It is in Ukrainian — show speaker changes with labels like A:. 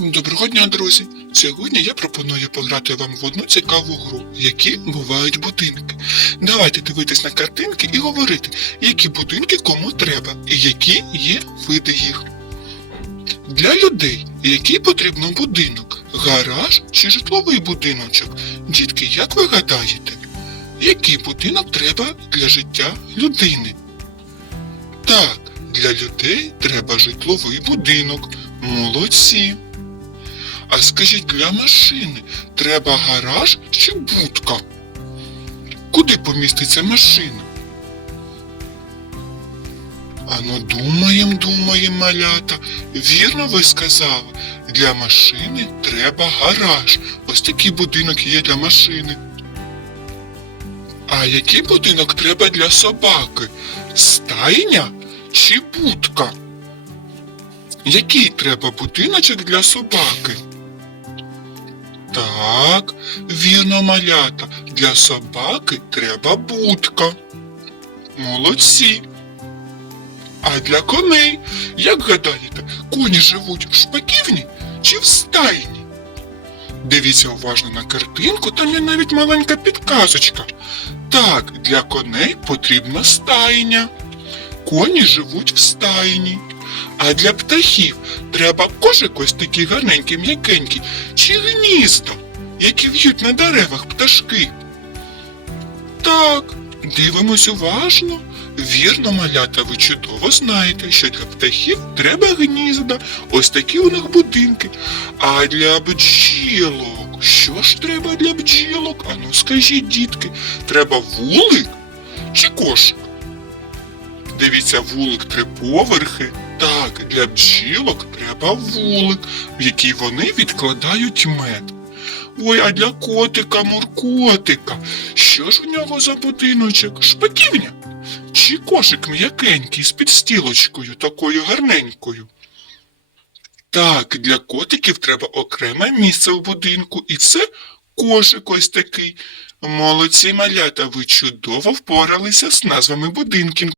A: Доброго дня, друзі! Сьогодні я пропоную пограти вам в одну цікаву гру, які бувають будинки. Давайте дивитись на картинки і говорити, які будинки кому треба і які є види їх. Для людей, який потрібно будинок, гараж чи житловий будиночок. Дітки, як ви гадаєте, який будинок треба для життя людини? Так, для людей треба житловий будинок. Молодці. А скажіть, для машини треба гараж чи будка? Куди поміститься машина? Ану, думаєм, думаєм, малята. Вірно ви сказали, для машини треба гараж. Ось такий будинок є для машини. А який будинок треба для собаки? Стайня чи будка? Який треба будиночок для собаки? Так, вірно, малята, для собаки треба будка. Молодці. А для коней, як гадаєте, коні живуть в шпаківні чи в стайні? Дивіться уважно на картинку, там є навіть маленька підказочка. Так, для коней потрібна стайня. Коні живуть в стайні. А для птахів треба кошик ось такий гарненький, м'якенький, чи гніздо, які в'ють на деревах пташки. Так, дивимось уважно. Вірно, малята, ви чудово знаєте, що для птахів треба гнізда, ось такі у них будинки. А для бджілок, що ж треба для бджілок? Ану скажіть, дітки, треба вулик чи кошик? Дивіться, вулик три поверхи. Так, для бджілок треба вулик, в який вони відкладають мед. Ой, а для котика, муркотика, що ж у нього за будиночок? Шпаківня? Чи кошик м'якенький з підстілочкою, такою гарненькою? Так, для котиків треба окреме місце в будинку, і це кошик ось такий. Молодці малята, ви чудово впоралися з назвами будинків.